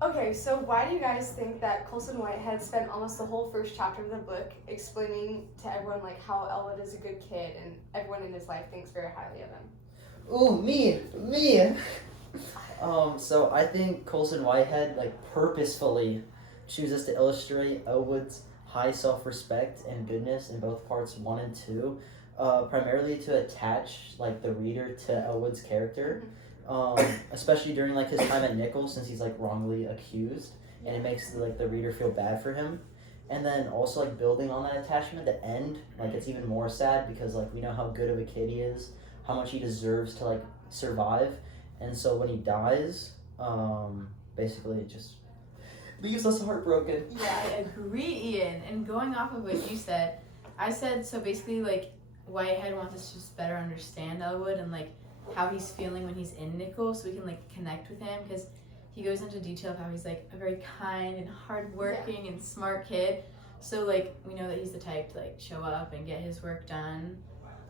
Okay, so why do you guys think that Colson Whitehead spent almost the whole first chapter of the book explaining to everyone like how Elwood is a good kid and everyone in his life thinks very highly of him? Ooh, me. So I think Colson Whitehead like purposefully chooses to illustrate Elwood's high self-respect and goodness in both parts 1 and 2, primarily to attach like the reader to Elwood's character, especially during like his time at Nichols since he's like wrongly accused, and it makes the reader feel bad for him. And then also like building on that attachment, the end like it's even more sad because like we know how good of a kid he is, how much he deserves to like survive, and so when he dies, basically it just leaves us heartbroken. Yeah, I agree, Ian. And going off of what you said, I said so basically like Whitehead wants us to just better understand Elwood and like how he's feeling when he's in Nichols, so we can like connect with him because he goes into detail of how he's like a very kind and hardworking and smart kid. So like we know that he's the type to like show up and get his work done,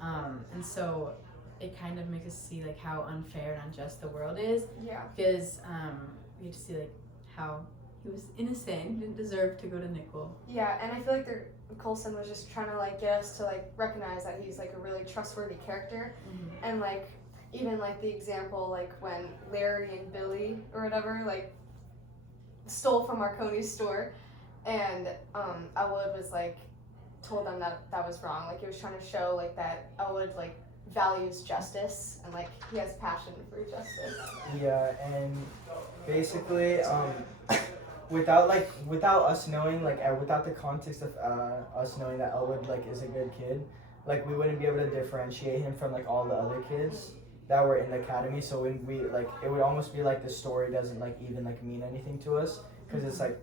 and so it kind of makes us see like how unfair and unjust the world is. Yeah. Because we get to see like how he was innocent, didn't deserve to go to Nickel. Yeah, and I feel like Coulson was just trying to like get us to like recognize that he's like a really trustworthy character, and like even like the example like when Larry and Billy or whatever like stole from Marconi's store, and Elwood was like told them that that was wrong. Like he was trying to show like that Elwood like values justice and like he has passion for justice. Yeah, and basically, without us knowing without the context of us knowing that Elwood like is a good kid, like we wouldn't be able to differentiate him from like all the other kids that were in the academy. So when we like, it would almost be like the story doesn't like even like mean anything to us because it's like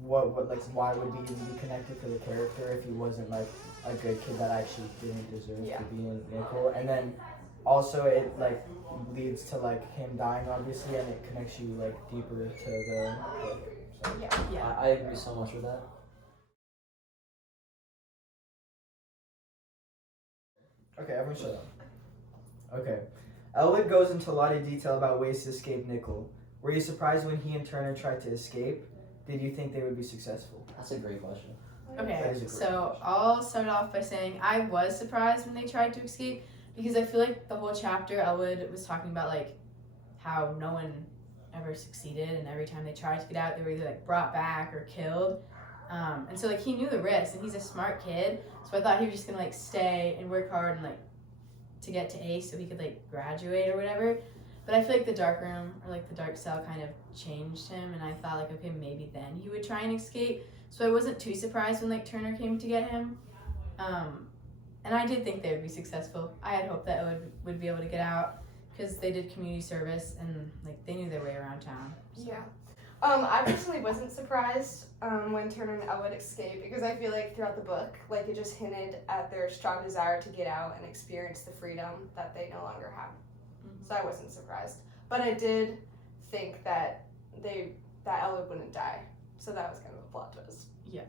what like why would we even be connected to the character if he wasn't like a good kid that actually didn't deserve to be in Nickel. And then also it like leads to like him dying obviously, and it connects you like deeper to the book. So. I agree so much with that. Okay, everyone shut up. Okay. Elwood goes into a lot of detail about ways to escape Nickel. Were you surprised when he and Turner tried to escape? Did you think they would be successful? That's a great question. Okay, so I'll start off by saying I was surprised when they tried to escape because I feel like the whole chapter Elwood was talking about like how no one ever succeeded, and every time they tried to get out they were either like brought back or killed, and so like he knew the risks and he's a smart kid, so I thought he was just gonna like stay and work hard and like to get to Ace so he could like graduate or whatever. But I feel like the dark room or like the dark cell kind of changed him, and I thought like okay maybe then he would try and escape. So I wasn't too surprised when like Turner came to get him, and I did think they would be successful. I had hoped that Elwood would be able to get out because they did community service and like they knew their way around town. So. Yeah. I personally wasn't surprised when Turner and Elwood escaped because I feel like throughout the book, like it just hinted at their strong desire to get out and experience the freedom that they no longer have. So I wasn't surprised, but I did think that Elwood wouldn't die. So that was kind of a plot twist. Yeah.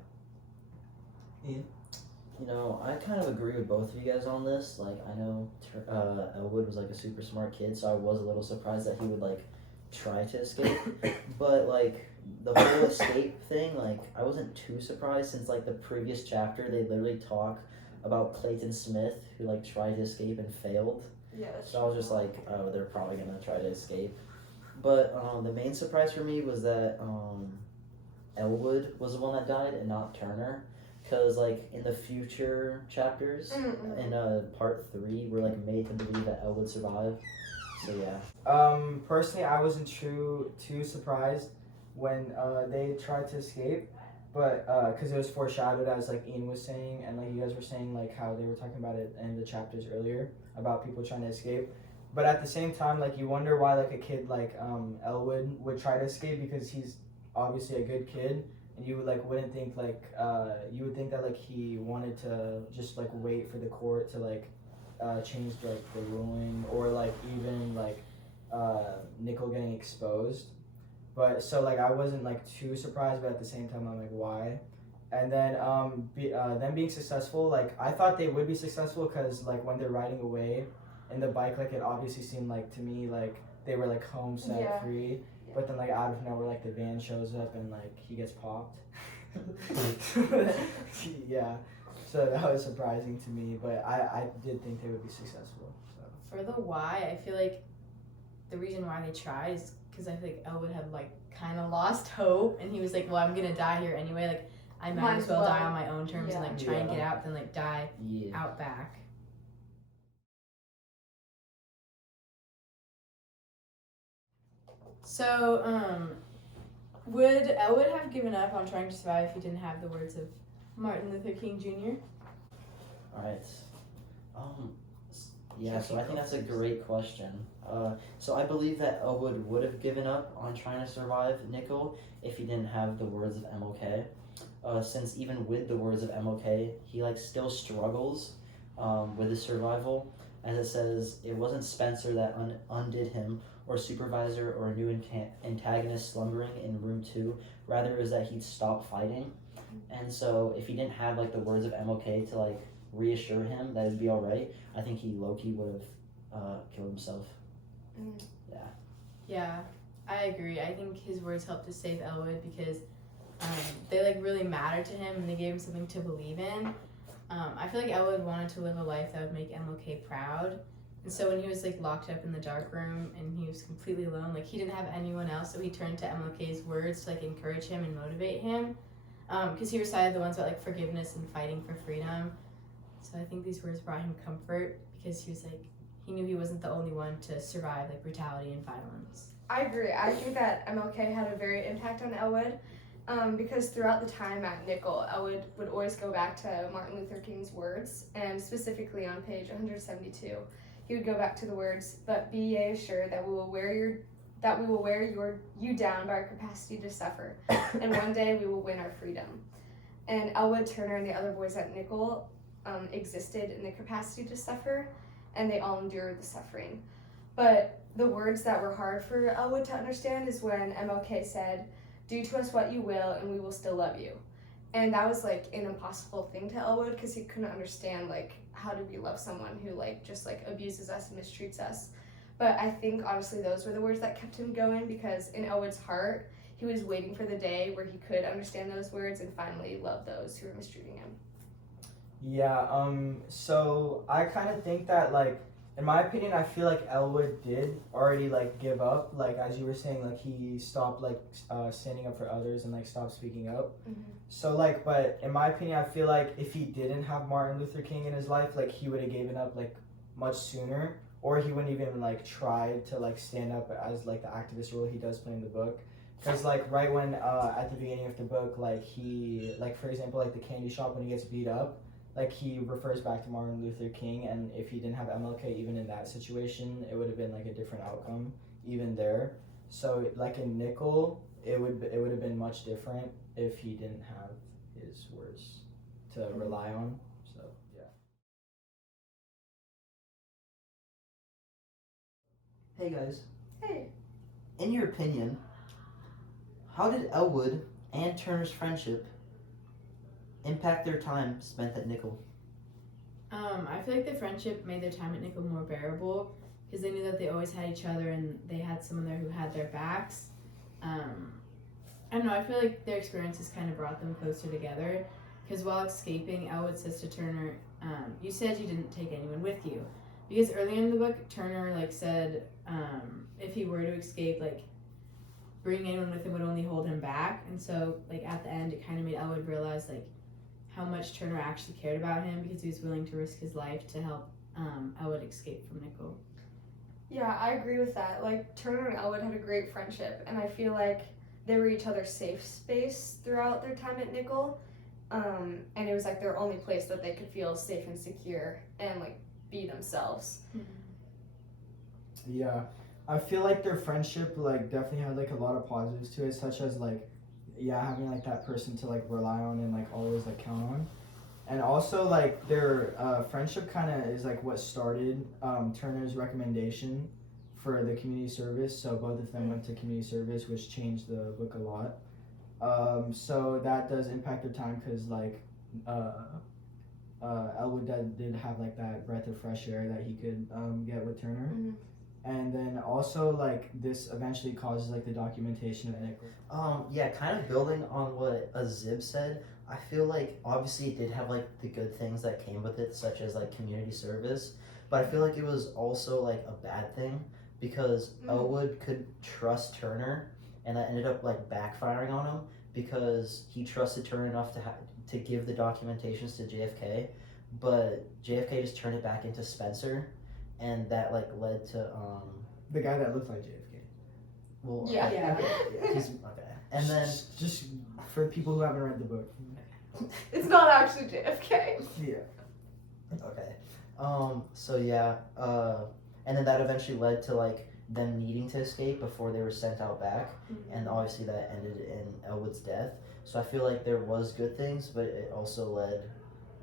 You know, I kind of agree with both of you guys on this. Like, I know Elwood was like a super smart kid, so I was a little surprised that he would like try to escape. But like the whole escape thing, like I wasn't too surprised since like the previous chapter they literally talk about Clayton Smith who like tried to escape and failed. Yeah. That's So I was just like, oh, they're probably gonna try to escape. But the main surprise for me was that Elwood was the one that died and not Turner. Because like in the future chapters, in part 3, we're like made to believe that Elle would survive. So yeah. Personally, I wasn't too surprised when they tried to escape, but because it was foreshadowed as like Ian was saying, and like you guys were saying like how they were talking about it in the chapters earlier about people trying to escape. But at the same time, like you wonder why like a kid like Elwood would try to escape because he's obviously a good kid. And you wouldn't think like you would think that like he wanted to just like wait for the court to like change like the ruling or like even like Nickel getting exposed. But so like I wasn't like too surprised, but at the same time I'm like why? And then them being successful, like I thought they would be successful because like when they're riding away in the bike, like it obviously seemed like to me like they were like home set free. but then like out of nowhere like the van shows up and like he gets popped. Yeah, so that was surprising to me, but I did think they would be successful. So For the why, I feel like the reason why they tried is because I feel like Elwood had like kind of lost hope, and he was like, well, I'm gonna die here anyway, like I might as well die on my own terms and like try and get out than like die out back. So, would Elwood have given up on trying to survive if he didn't have the words of Martin Luther King Jr.? Alright. Yeah, so I think that's a great question. So I believe that Elwood would have given up on trying to survive Nickel if he didn't have the words of MLK. Since even with the words of MLK, he like still struggles with his survival. As it says, it wasn't Spencer that undid him, or supervisor, or a new antagonist slumbering in room 2. Rather, it was that he'd stopped fighting. And so if he didn't have like the words of MLK to like reassure him that it'd be alright, I think he low-key would have killed himself. Yeah, I agree. I think his words helped to save Elwood because they like really mattered to him and they gave him something to believe in. I feel like Elwood wanted to live a life that would make MLK proud. And so when he was like locked up in the dark room and he was completely alone, like he didn't have anyone else, so he turned to MLK's words to like encourage him and motivate him. Because he recited the ones about like forgiveness and fighting for freedom. So I think these words brought him comfort because he was like, he knew he wasn't the only one to survive like brutality and violence. I agree. I think that MLK had a very impact on Elwood. Because throughout the time at Nickel, Elwood would always go back to Martin Luther King's words, and specifically on page 172, he would go back to the words, "But be ye assured that we will wear you down by our capacity to suffer, and one day we will win our freedom." And Elwood, Turner, and the other boys at Nickel existed in the capacity to suffer, and they all endured the suffering. But the words that were hard for Elwood to understand is when MLK said, "Do to us what you will, and we will still love you." And that was like an impossible thing to Elwood because he couldn't understand like how do we love someone who like just like abuses us and mistreats us. But I think honestly those were the words that kept him going because in Elwood's heart he was waiting for the day where he could understand those words and finally love those who were mistreating him. yeah, so I kind of think that like, in my opinion, I feel like Elwood did already like give up. Like as you were saying, like he stopped like standing up for others and like stopped speaking up. Mm-hmm. So like, but in my opinion, I feel like if he didn't have Martin Luther King in his life, like he would have given up like much sooner, or he wouldn't even like try to like stand up as like the activist role he does play in the book. Because like right when at the beginning of the book, like he like for example like the candy shop when he gets beat up. Like he refers back to Martin Luther King, and if he didn't have MLK even in that situation, it would have been like a different outcome even there. So like in Nickel, it would have been much different if he didn't have his words to rely on. So yeah. Hey guys, Hey. in your opinion, how did Elwood and Turner's friendship impact their time spent at Nickel? I feel like the friendship made their time at Nickel more bearable because they knew that they always had each other and they had someone there who had their backs. I don't know, I feel like their experiences kind of brought them closer together because while escaping, Elwood says to Turner, you said you didn't take anyone with you. Because early in the book, Turner like said if he were to escape, like bringing anyone with him would only hold him back. And so like at the end, it kind of made Elwood realize like how much Turner actually cared about him because he was willing to risk his life to help Elwood escape from Nickel. Yeah, I agree with that. Like, Turner and Elwood had a great friendship, and I feel like they were each other's safe space throughout their time at Nickel. And it was like their only place that they could feel safe and secure and like be themselves. Yeah, I feel like their friendship like definitely had like a lot of positives to it, such as like having like that person to like rely on and like always like count on. And also like their friendship kind of is like what started Turner's recommendation for the community service. So both of them went to community service, which changed the book a lot. So that does impact their time because like Elwood did have like that breath of fresh air that he could get with Turner. And then also like this eventually causes like the documentation of Nick. Yeah, kind of building on what Azib said, I feel like obviously it did have like the good things that came with it, such as like community service, but I feel like it was also like a bad thing because Elwood could trust Turner, and that ended up like backfiring on him because he trusted Turner enough to give the documentations to JFK, but JFK just turned it back into Spencer, and that like led to The guy that looked like JFK. well Yeah. Yeah. he's okay, and then Just for people who haven't read the book. It's not actually JFK. Yeah. okay, so yeah, and then that eventually led to like them needing to escape before they were sent out back, and obviously that ended in Elwood's death. So I feel like there was good things, but it also led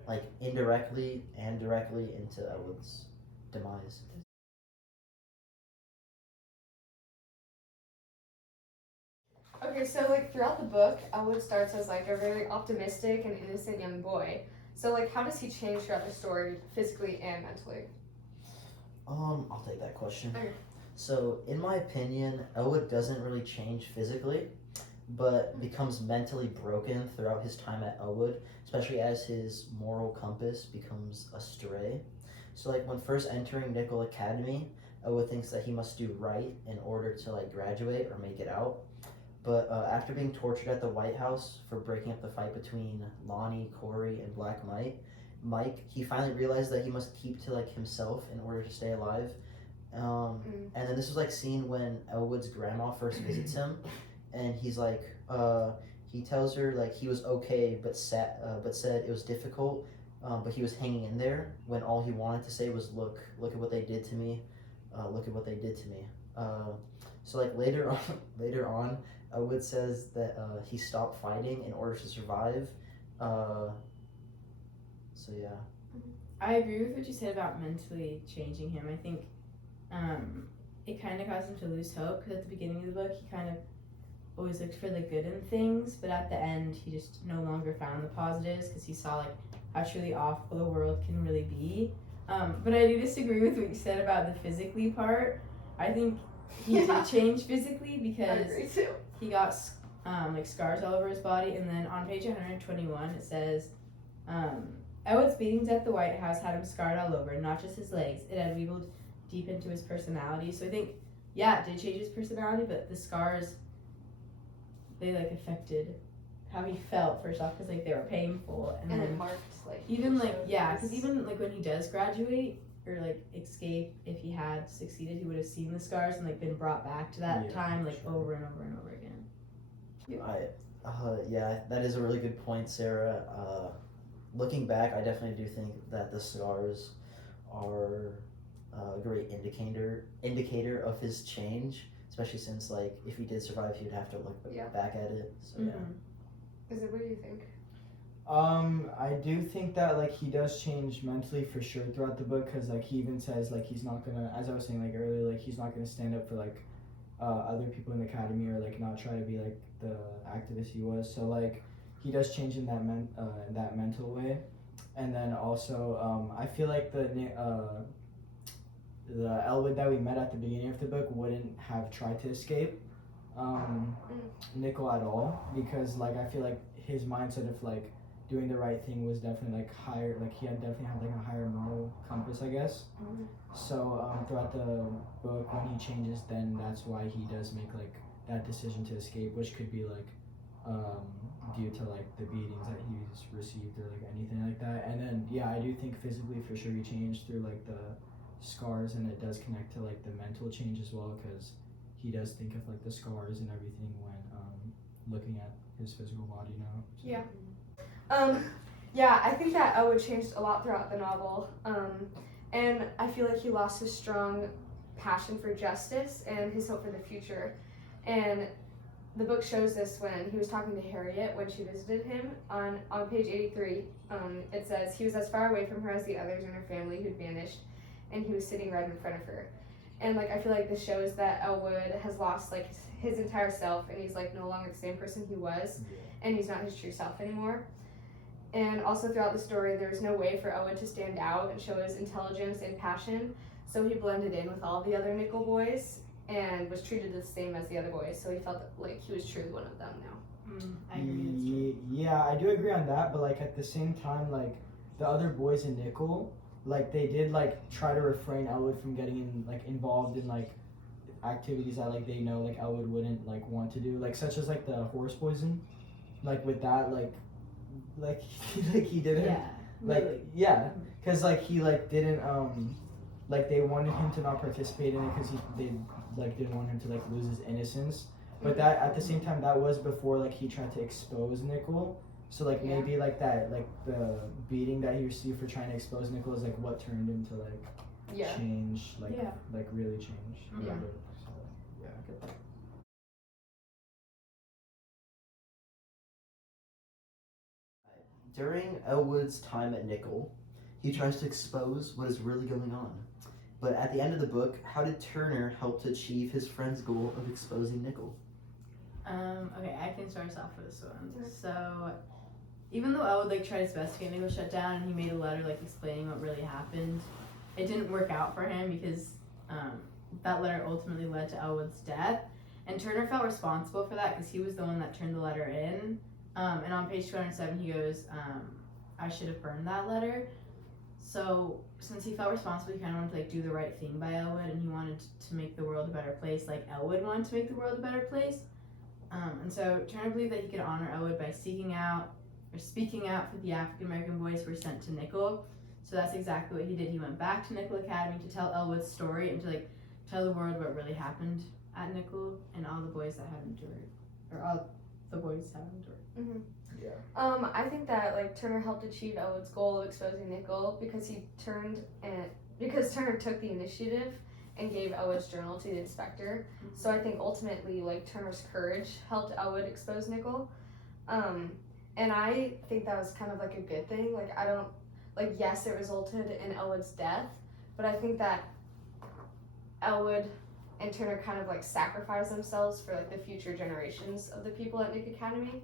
like indirectly and directly into Elwood's demise. Okay, so like throughout the book, Elwood starts as like a very optimistic and innocent young boy. So like, how does he change throughout the story, physically and mentally? I'll take that question. Okay. So, in my opinion, Elwood doesn't really change physically, but becomes mentally broken throughout his time at Elwood, especially as his moral compass becomes astray. So, like when first entering Nickel Academy, Elwood thinks that he must do right in order to like graduate or make it out. But after being tortured at the White House for breaking up the fight between Lonnie, Corey, and Black Mike, he finally realized that he must keep to like himself in order to stay alive. And then this was like seen when Elwood's grandma first visits him, and he's like, he tells her like he was okay, but said it was difficult, but he was hanging in there when all he wanted to say was, look at what they did to me, look at what they did to me. So like later on, Elwood says that he stopped fighting in order to survive. So yeah. I agree with what you said about mentally changing him. I think it kind of caused him to lose hope because at the beginning of the book, he kind of always looked for the good in things, but at the end, he just no longer found the positives because he saw like how truly awful the world can really be. But I do disagree with what you said about the physically part. I think he did change physically I because agree too. he got like scars all over his body, and then on page 121 it says, Elwood's beatings at the White House had him scarred all over, not just his legs. It had weaved deep into his personality. So I think, yeah, it did change his personality, but the scars, they like affected how he felt first off because like they were painful, and And then it marked like even like showed yeah, his- because even like when he does graduate or like escape, if he had succeeded, he would have seen the scars and like been brought back to that Yeah, time like sure. over and over and over again. Yeah, that is a really good point, Sarah. Looking back, I definitely do think that the scars are a great indicator of his change, especially since like if he did survive, he would have to look Yeah. back at it. So yeah. Is it? What do you think? I do think that like he does change mentally for sure throughout the book because like he even says like he's not gonna, as I was saying like earlier, like he's not gonna stand up for like other people in the academy or like not try to be like the activist he was. So like he does change in that mental way, and then also I feel like the Elwood that we met at the beginning of the book wouldn't have tried to escape Nickel at all because like I feel like his mindset of like doing the right thing was definitely like higher, like he had definitely had like a higher moral compass, I guess. So throughout the book when he changes, then that's why he does make like that decision to escape, which could be like due to like the beatings that he's received or like anything like that. And then yeah, I do think physically for sure he changed through like the scars, and it does connect to like the mental change as well because he does think of like the scars and everything when looking at his physical body now. So. Yeah. Yeah, I think that Elwood changed a lot throughout the novel. And I feel like he lost his strong passion for justice and his hope for the future. And the book shows this when he was talking to Harriet when she visited him on page 83. It says, he was as far away from her as the others in her family who'd vanished, and he was sitting right in front of her. And like I feel like this shows that Elwood has lost like his entire self, and he's like no longer the same person he was, and he's not his true self anymore. And also throughout the story, there's no way for Elwood to stand out and show his intelligence and passion. so he blended in with all the other Nickel boys and was treated the same as the other boys. So he felt like he was truly one of them now. I agree. Yeah, I do agree on that, but like at the same time, like the other boys in Nickel, like they did like try to refrain Elwood from getting involved in like activities that like they know like Elwood wouldn't like want to do, like such as like the horse poison, like with that like like he didn't Yeah. yeah, because like he like didn't like they wanted him to not participate in it because they like didn't want him to like lose his innocence. But that at the same time, that was before like he tried to expose Nickel. So like Yeah. maybe like that like the beating that he received for trying to expose Nickel is like what turned him to like Yeah. change like Yeah. like really change. Yeah. So, yeah, I get that. During Elwood's time at Nickel, he tries to expose what is really going on. But at the end of the book, how did Turner help to achieve his friend's goal of exposing Nickel? Okay, I can start us off for this one. So, even though Elwood like tried his best to get Nickel shut down, and he made a letter like explaining what really happened, it didn't work out for him because that letter ultimately led to Elwood's death, and Turner felt responsible for that because he was the one that turned the letter in. And on page 207, he goes, "I should have burned that letter." So, since he felt responsible, he kind of wanted to like do the right thing by Elwood, and he wanted to make the world a better place, like Elwood wanted to make the world a better place. And so Turner believed that he could honor Elwood by speaking out for the African American boys who were sent to Nickel. So that's exactly what he did. He went back to Nickel Academy to tell Elwood's story and to like tell the world what really happened at Nickel and all the boys that had endured, or all the boys have endured. I think that like Turner helped achieve Elwood's goal of exposing Nickel because Turner took the initiative and gave Elwood's journal to the inspector. So I think ultimately like Turner's courage helped Elwood expose Nickel. And I think that was kind of like a good thing. Like I don't like yes it resulted in Elwood's death, but I think that Elwood and Turner kind of like sacrificed themselves for like the future generations of the people at Nick Academy.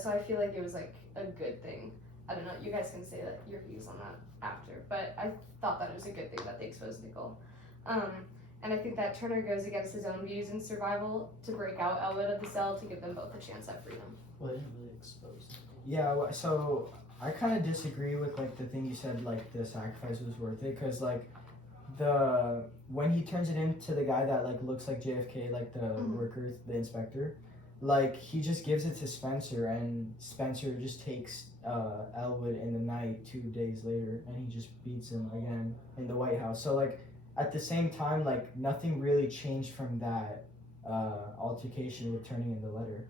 So I feel like it was like a good thing. I don't know, you guys can say that your views on that after, but I thought that it was a good thing that they exposed Nickel. And I think that Turner goes against his own views in survival to break out Elwood of the cell to give them both a chance at freedom. Well, they didn't really expose Nickel. Yeah, so I kind of disagree with like the thing you said, like the sacrifice was worth it, because like when he turns it into the guy that like looks like JFK, like the worker, the inspector, like he just gives it to Spencer, and Spencer just takes Elwood in the night 2 days later, and he just beats him again in the White House. So like at the same time, like nothing really changed from that altercation with turning in the letter.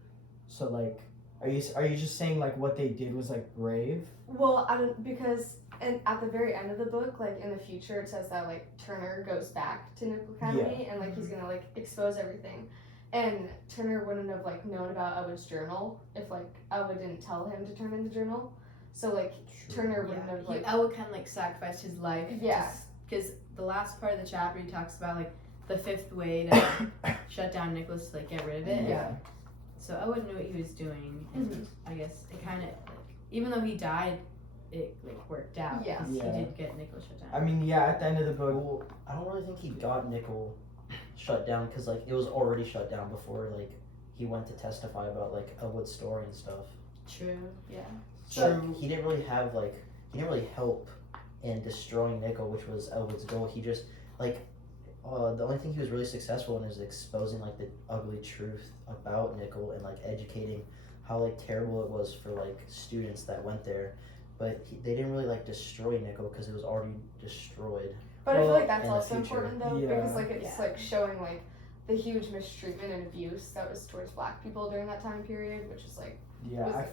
So like are you just saying like what they did was like brave? Well, I don't, because and at the very end of the book, like in the future, it says that like Turner goes back to Nickel Academy and like he's gonna like expose everything, and Turner wouldn't have like known about Elwood's journal if like Elwood didn't tell him to turn in the journal. So like Turner wouldn't have like Elwood kind of like sacrificed his life. Yeah. Because the last part of the chapter he talks about like the fifth way to shut down Nicholas to like get rid of it. Yeah. So Elwood knew what he was doing, and I guess it kind of like even though he died, it like worked out. Yeah. 'Cause Yeah. He did get Nicholas shut down. I mean, yeah, at the end of the book. Well, I don't really think he got Nickel shut down because like it was already shut down before like he went to testify about like Elwood's story and stuff. True. Yeah. So he didn't really help in destroying Nickel, which was Elwood's goal. He just like the only thing he was really successful in is exposing like the ugly truth about Nickel and like educating how like terrible it was for like students that went there. But they didn't really like destroy Nickel because it was already destroyed. But I feel like that's in the also future. important though, Yeah. because like it's like showing like the huge mistreatment and abuse that was towards Black people during that time period, which is like Yeah, was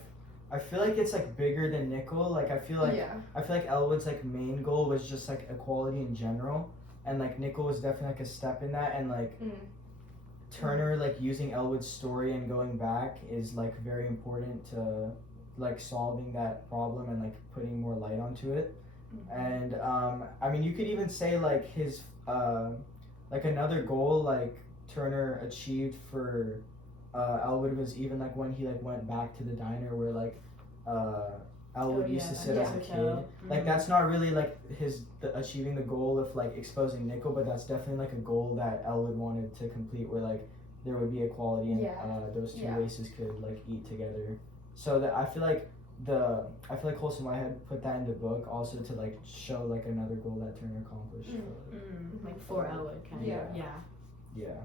I feel like it's like bigger than Nickel. Like I feel like Elwood's like main goal was just like equality in general, and like Nickel was definitely like a step in that, and like Turner like using Elwood's story and going back is like very important to like solving that problem and like putting more light onto it. And I mean you could even say like his like another goal like Turner achieved for Elwood was even like when he like went back to the diner where like Elwood Oh, used to yeah, sit yeah. as a kid. Hotel. Like Mhm. that's not really like achieving the goal of like exposing Nickel, but that's definitely like a goal that Elwood wanted to complete, where like there would be equality and Yeah. those two Yeah. races could like eat together. So that I feel like Colson Whitehead put that in the book also to like show like another goal that Turner accomplished. Like for Elwood, kind Yeah. of. Yeah. Yeah.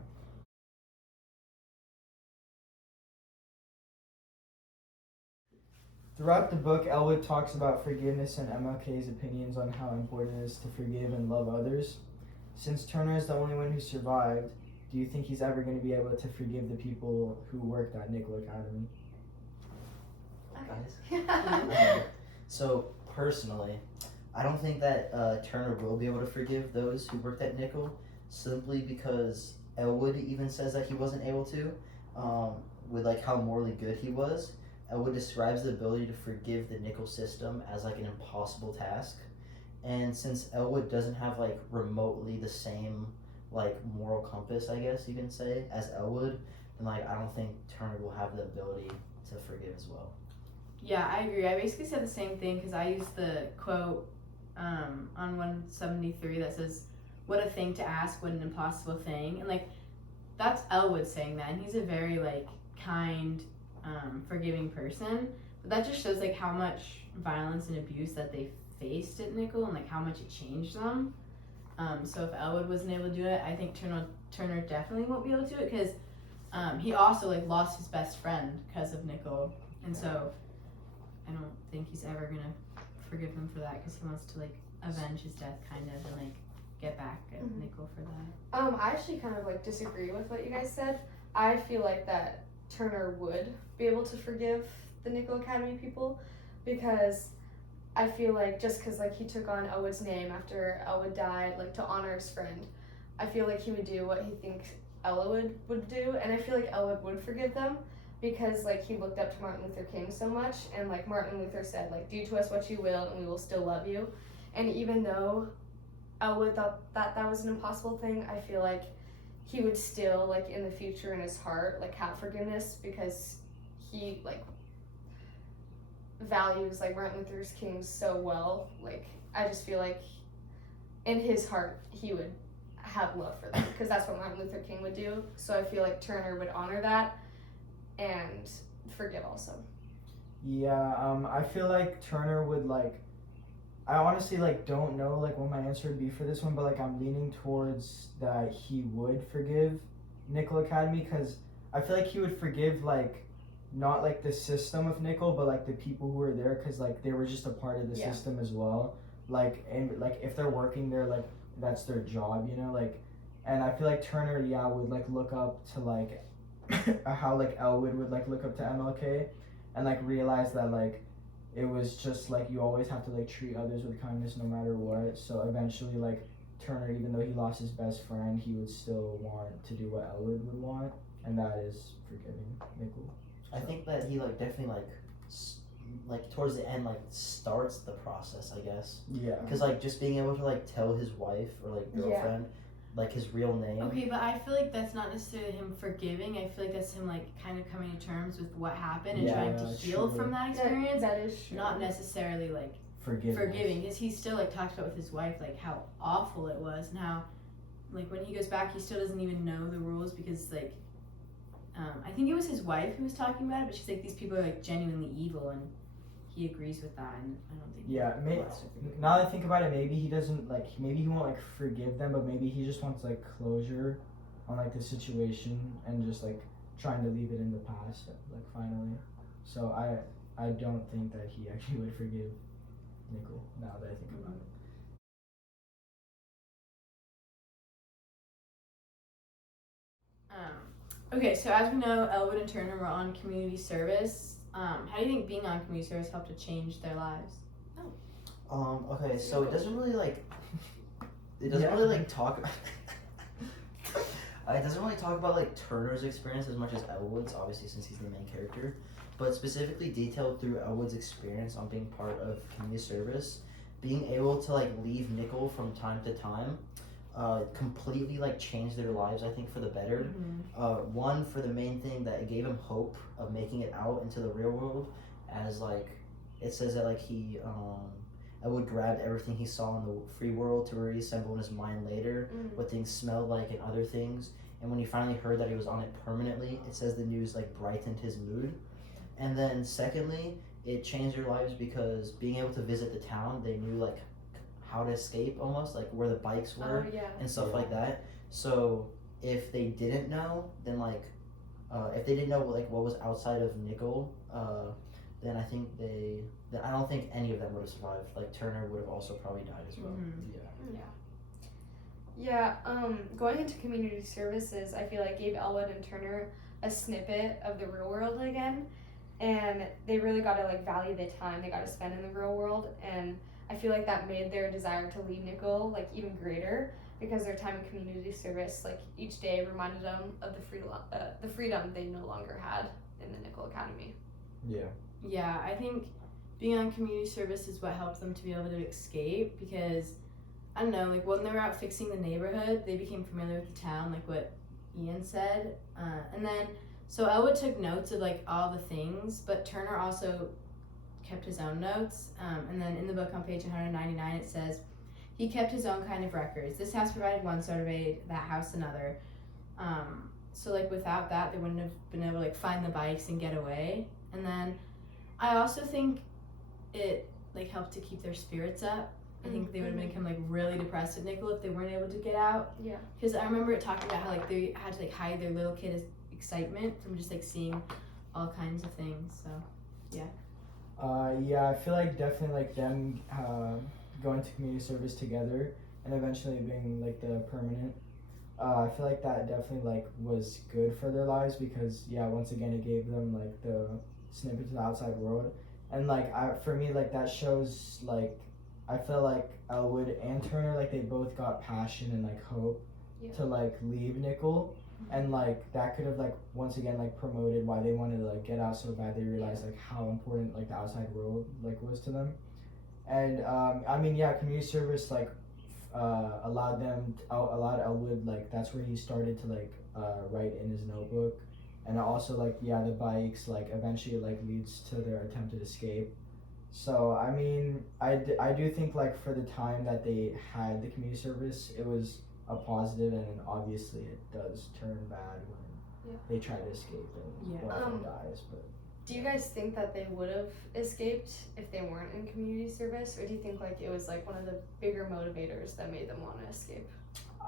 Throughout the book, Elwood talks about forgiveness and MLK's opinions on how important it is to forgive and love others. Since Turner is the only one who survived, do you think he's ever going to be able to forgive the people who worked at Nickel Academy? Guys? So personally, I don't think that Turner will be able to forgive those who worked at Nickel, simply because Elwood even says that he wasn't able to, with like how morally good he was. Elwood describes the ability to forgive the Nickel system as like an impossible task, and since Elwood doesn't have like remotely the same like moral compass, I guess you can say, as Elwood, then like I don't think Turner will have the ability to forgive as well. Yeah, I agree. I basically said the same thing because I used the quote on 173 that says, "What a thing to ask, what an impossible thing." And like that's Elwood saying that, and he's a very like kind, forgiving person. But that just shows like how much violence and abuse that they faced at Nickel and like how much it changed them. So if Elwood wasn't able to do it, I think Turner definitely won't be able to do it because he also like lost his best friend because of Nickel, and so I don't think he's ever gonna forgive him for that because he wants to like avenge his death kind of and like get back at Nickel for that. I actually kind of like disagree with what you guys said. I feel like that Turner would be able to forgive the Nickel Academy people because I feel like just because like he took on Elwood's name after Elwood died, like to honor his friend, I feel like he would do what he thinks Elwood would do, and I feel like Elwood would forgive them because like he looked up to Martin Luther King so much, and like Martin Luther said like, "Do to us what you will and we will still love you." And even though Elwood thought that that was an impossible thing, I feel like he would still like in the future in his heart like have forgiveness because he like values like Martin Luther King so well. Like I just feel like in his heart he would have love for them because that's what Martin Luther King would do. So I feel like Turner would honor that and forgive also. Yeah, I feel like Turner would like. I honestly like don't know like what my answer would be for this one, but like I'm leaning towards that he would forgive Nickel Academy because I feel like he would forgive like not like the system of Nickel, but like the people who were there because like they were just a part of the system as well. Like and like if they're working there, like that's their job, you know. Like, and I feel like Turner, would like look up to like how like Elwood would like look up to MLK, and like realize that like it was just like you always have to like treat others with kindness no matter what. So eventually like Turner, even though he lost his best friend, he would still want to do what Elwood would want, and that is forgiving Nickel. I think that he like definitely like towards the end like starts the process, I guess. Yeah. Because like just being able to like tell his wife or like girlfriend like his real name. Okay, but I feel like that's not necessarily him forgiving. I feel like that's him like kind of coming to terms with what happened and trying to heal from that experience. That is true. Not necessarily like forgiving, because he still like talks about with his wife like how awful it was and how like when he goes back he still doesn't even know the rules because like I think it was his wife who was talking about it, but she's like, these people are like genuinely evil, and he agrees with that, and I don't think. Yeah, now that I think about it, maybe he doesn't like. Maybe he won't like forgive them, but maybe he just wants like closure on like the situation and just like trying to leave it in the past, like finally. So I don't think that he actually would forgive Nickel. Now that I think about it. Okay, so as we know, Elwood and Turner were on community service. How do you think being on community service helped to change their lives? Okay, so it doesn't really like it doesn't really like talk it doesn't really talk about like Turner's experience as much as Elwood's, obviously since he's the main character, but specifically detailed through Elwood's experience on being part of community service, being able to like leave Nickel from time to time, completely like changed their lives, I think, for the better. One, for the main thing that it gave him hope of making it out into the real world as like it says that like he Elwood grabbed everything he saw in the free world to reassemble in his mind later what things smelled like and other things. And when he finally heard that he was on it permanently, it says the news like brightened his mood. And then secondly, it changed their lives because being able to visit the town, they knew like how to escape almost, like where the bikes were and stuff like that. So if they didn't know, then like if they didn't know like what was outside of Nickel, then I think I don't think any of them would have survived. Like Turner would have also probably died as well. Yeah, going into community services, I feel like gave Elwood and Turner a snippet of the real world again, and they really got to like value the time they got to spend in the real world, and I feel like that made their desire to leave Nickel like even greater because their time in community service like each day reminded them of the freedom they no longer had in the Nickel Academy. Yeah, I think being on community service is what helped them to be able to escape because, I don't know, like when they were out fixing the neighborhood, they became familiar with the town, like what Ian said. And then, so Elwood took notes of like all the things, but Turner also kept his own notes. And then in the book on page 199, it says, he kept his own kind of records. This house provided one sort of aid, that house another. So like without that, they wouldn't have been able to like find the bikes and get away. And then I also think it like helped to keep their spirits up. I think they would have become like really depressed at Nickel if they weren't able to get out. Yeah. Because I remember it talking about how like they had to like hide their little kid's excitement from just like seeing all kinds of things. So I feel like definitely like them going to community service together and eventually being like the permanent. I feel like that definitely like was good for their lives because once again it gave them like the snippet to the outside world, and like for me like that shows like I feel like Elwood and Turner like they both got passion and like hope to like leave Nickel, and like that could have like once again like promoted why they wanted to like get out so bad. They realized like how important like the outside world like was to them, and I mean community service like allowed Elwood like that's where he started to like write in his notebook, and also like the bikes like eventually like leads to their attempted escape. So I mean I do think like for the time that they had the community service it was a positive, and obviously it does turn bad when they try to escape and one of them dies. But do you guys think that they would have escaped if they weren't in community service, or do you think like it was like one of the bigger motivators that made them want to escape?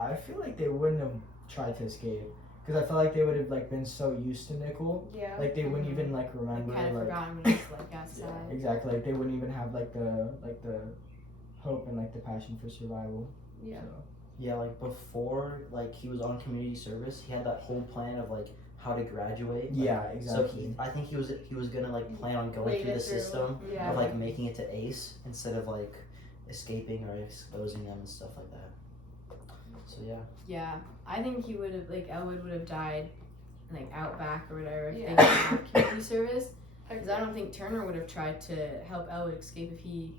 I feel like they wouldn't have tried to escape because I felt like they would have like been so used to Nickel, like they wouldn't even like remember kind of like forgotten when it's like outside. exactly, like they wouldn't even have like the hope and like the passion for survival. Yeah, like before like he was on community service, he had that whole plan of like how to graduate. Like, Exactly. So I think he was gonna like plan on going through the system of like making it to ace instead of like escaping or exposing them and stuff like that. So yeah, I think he would have like Elwood would have died like out back or whatever if they didn't have community service. Because I don't think Turner would have tried to help Elwood escape if he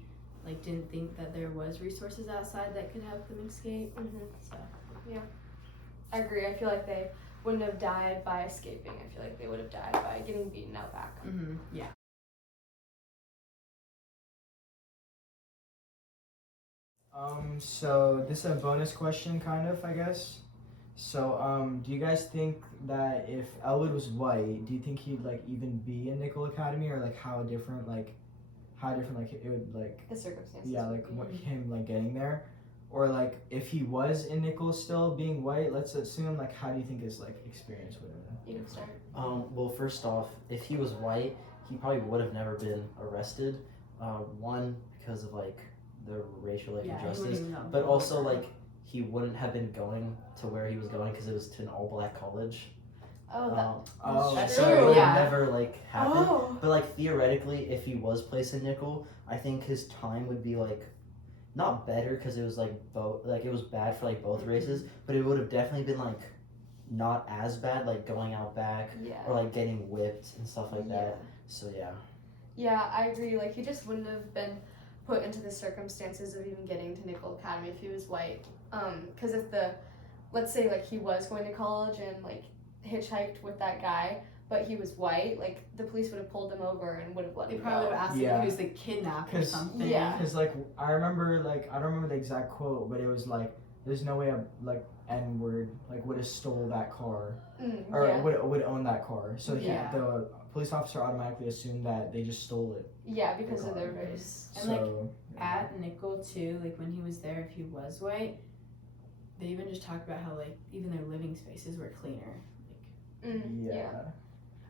like didn't think that there was resources outside that could help them escape. So I agree. I feel like they wouldn't have died by escaping. I feel like they would have died by getting beaten out back. Yeah. So this is a bonus question kind of, I guess. So do you guys think that if Elwood was white, do you think he'd like even be in Nickel Academy, or like how different like it would like The circumstances. like what him like getting there, or like if he was in Nickel still being white, let's assume like how do you think his like experience would have been? You can start. well, first off, if he was white, he probably would have never been arrested. One, because of like the racial like injustice, but also like he wouldn't have been going to where he was going because it was to an all-black college. That's so true. it would Yeah. never like happen. But like theoretically, if he was placed in Nickel, I think his time would be like not better because it was like both like it was bad for like both races, but it would have definitely been like not as bad, like going out back or like getting whipped and stuff like that. So Yeah, I agree. Like he just wouldn't have been put into the circumstances of even getting to Nickel Academy if he was white. Because if let's say like he was going to college and like hitchhiked with that guy, but he was white, like the police would have pulled him over and would have let They him probably go. would ask him Yeah. if he was the kidnapper or 'Cause- something. Yeah. Because like I remember like I don't remember the exact quote, but it was like there's no way a like N-word like would have stole that car or Yeah. would own that car. So Yeah. the police officer automatically assumed that they just stole it. Yeah, because of their car. race. And, like, So At Nickel too, like when he was there, if he was white, they even just talked about how like even their living spaces were cleaner. yeah.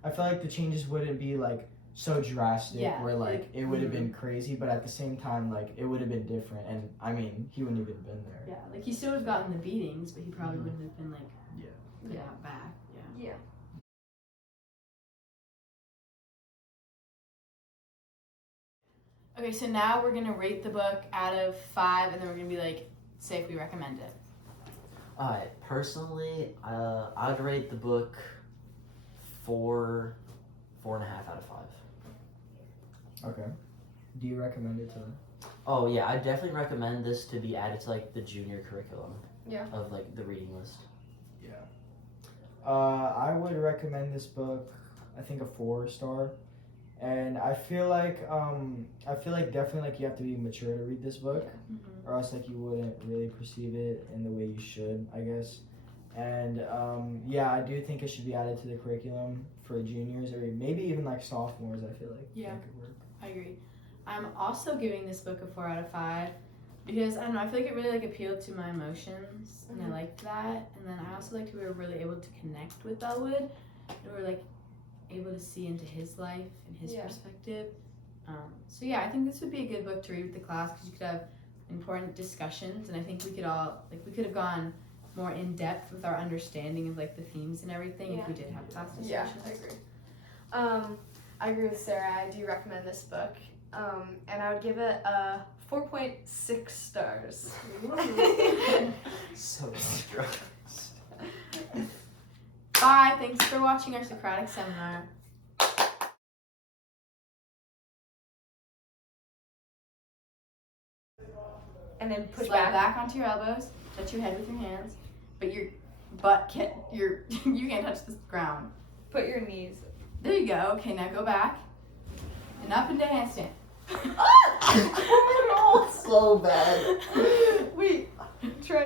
I feel like the changes wouldn't be like so drastic Yeah, where like like- it would have been crazy, but at the same time like it would have been different. And I mean he wouldn't even been there. Yeah, like he still would have gotten the beatings, but he probably Mhm. wouldn't have been like Yeah. put out back. Yeah. Yeah. Okay, so now we're gonna rate the book out of 5, and then we're gonna be like, say if we recommend it. Alright, personally, I'd rate the book 4.5 out of 5. Okay. Do you recommend it to them? Oh yeah, I definitely recommend this to be added to like the junior curriculum. Yeah. Of like the reading list. I would recommend this book. I think a 4-star, and I feel like definitely like you have to be mature to read this book, or else like you wouldn't really perceive it in the way you should, I guess. And yeah, I do think it should be added to the curriculum for juniors or maybe even like sophomores. I feel like Yeah. that could work. I agree. I'm also giving this book a 4 out of 5 because I don't know, I feel like it really like appealed to my emotions and I Mhm. liked that. And then I also liked we were really able to connect with Elwood and we were like able to see into his life and his Yeah. perspective. So yeah, I think this would be a good book to read with the class because you could have important discussions and I think we could have gone more in depth with our understanding of like the themes and everything if we did have class Yeah, discussions. I agree. I agree with Sarah. I do recommend this book. And I would give it a 4.6 stars. So strong. Bye. Thanks for watching our Socratic seminar. And then push Slide back. back onto your elbows. Touch your head with your hands, but your butt can't. You can't touch the ground. Put your knees. There you go. Okay, now go back and up into handstand. So bad. Wait, try.